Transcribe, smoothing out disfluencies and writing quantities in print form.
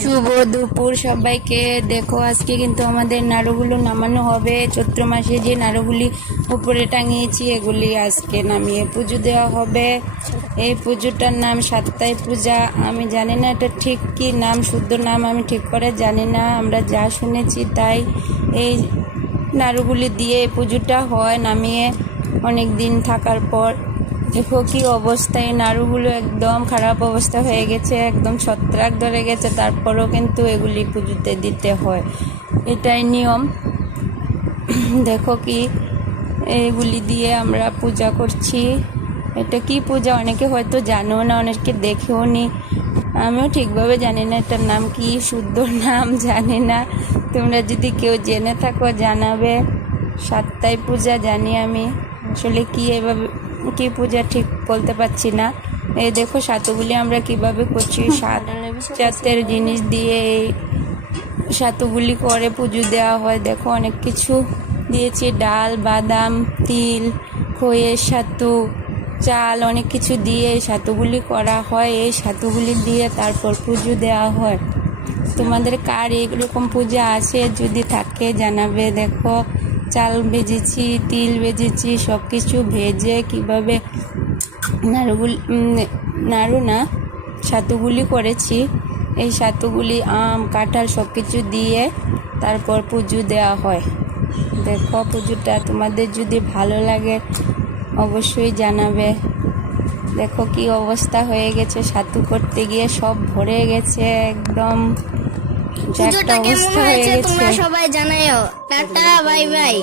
শুভ দুপুর সবাইকে। দেখো আজকে কিন্তু আমাদের নাড়ুগুলো নামানো হবে। চৈত্র মাসে যে নাড়ুগুলি উপরে টাঙিয়েছি এগুলি আজকে নামিয়ে পুজো দেওয়া হবে। এই পুজোটার নাম সাতটাই পূজা। আমি জানি না এটা ঠিক কি নাম, শুদ্ধ নাম আমি ঠিক করে জানি না, আমরা যা শুনেছি তাই। এই নাড়ুগুলি দিয়ে এই পুজোটা হয় নামিয়ে অনেক দিন থাকার পর। দেখো কি অবস্থা, এই নাড়ুগুলো একদম খারাপ অবস্থা হয়ে গেছে, একদম ছত্রাক ধরে গেছে, তারপরেও কিন্তু এগুলি পুজোতে দিতে হয়, এটাই নিয়ম। দেখো কি এগুলি দিয়ে আমরা পূজা করছি। এটা কি পূজা অনেকে হয়তো জানেও না, অনেকে দেখেও নি, আমিও ঠিকভাবে জানি না এটার নাম কি, শুদ্ধ নাম জানি না। তোমরা যদি কেউ জেনে থাকো জানাবে। সাতটাই পূজা জানি আমি, আসলে কি এভাবে কি পূজা ঠিক বলতে পারছি না। এই দেখো সাতুগুলি আমরা কিভাবে করছি, সাত জাতের জিনিস দিয়ে এই সাতুগুলি করে পুজো দেওয়া হয়। দেখো অনেক কিছু দিয়েছি, ডাল, বাদাম, তিল, খইয়ের সাতু, চাল, অনেক কিছু দিয়ে এই সাতুগুলি করা হয়। এই সাতুগুলি দিয়ে তারপর পুজো দেওয়া হয়। তোমাদের কার এরকম পূজা আছে যদি থাকে জানাবে। দেখো চাল ভেজেছি, তিল ভেজেছি, সব কিছু ভেজে কিভাবে নাড়ু না সাতুগুলি করেছি। এই সাতুগুলি আম, কাঁঠাল সব কিছু দিয়ে তারপর পুজো দেওয়া হয়। দেখো পুজোটা তোমাদের যদি ভালো লাগে অবশ্যই জানাবে। দেখো কি অবস্থা হয়ে গেছে, সাতু করতে গিয়ে সব ভরে গেছে, একদম পুজোটা কেমন হয়েছে তোমরা সবাই জানাও। Tata, bye bye.